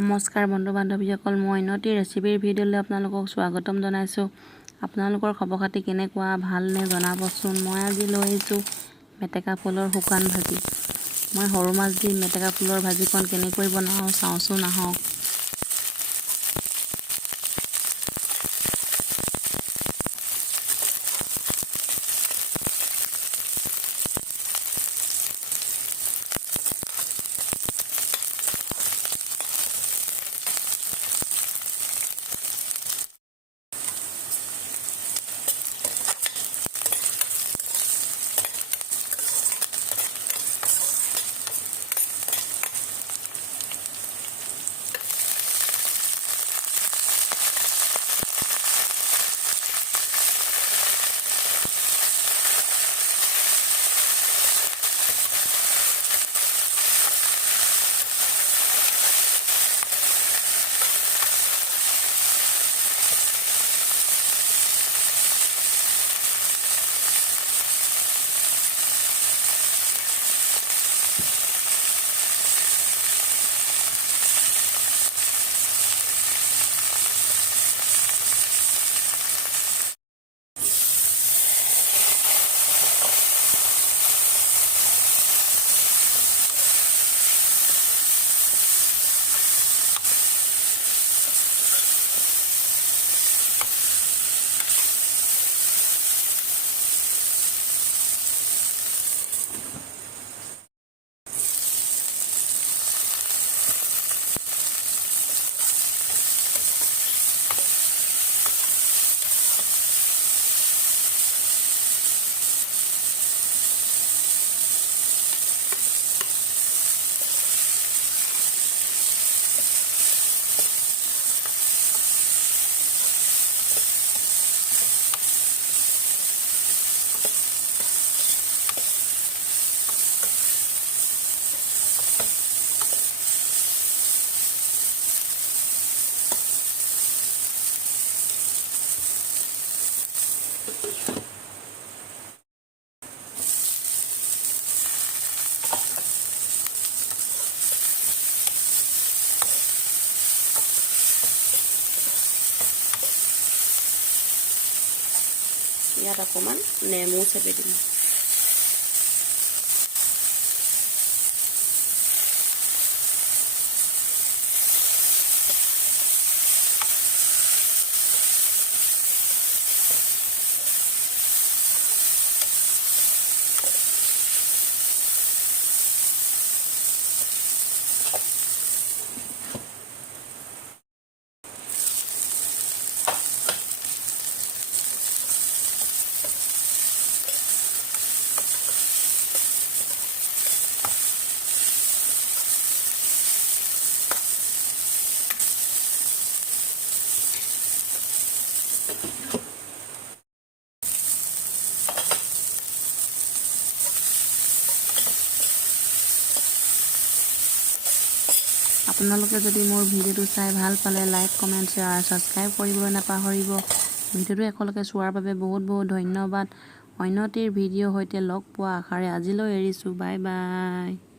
নমস্কাৰ বন্ধু বান্ধৱীসকল, মই অন্যটি ৰেচিপিৰ ভিডিঅ'লৈ আপোনালোকক স্বাগতম জনাইছোঁ। আপোনালোকৰ খবৰ খাতি কেনেকুৱা, ভালনে জনাবচোন। মই আজি লৈ আহিছোঁ মেটেকা ফুলৰ শুকান ভাজি। মই সৰু মাছ দি মেটেকা ফুলৰ ভাজিখন কেনেকৈ বনাওঁ চাওঁচোন আহক। ইয়াত অকণমান নেমু চেপি দিম। আপোনালোকে যদি মোৰ ভিডিঅ'টো চাই ভাল পালে লাইক, কমেণ্ট, শ্বেয়াৰ, ছাবস্ক্ৰাইব কৰিবলৈ নাপাহৰিব। ভিডিঅ'টো একেলগে চোৱাৰ বাবে বহুত বহুত ধন্যবাদ। অন্য এটি ভিডিঅ'ৰ সৈতে লগ পোৱা আশাৰে আজিলৈ এৰিছোঁ। Bye bye.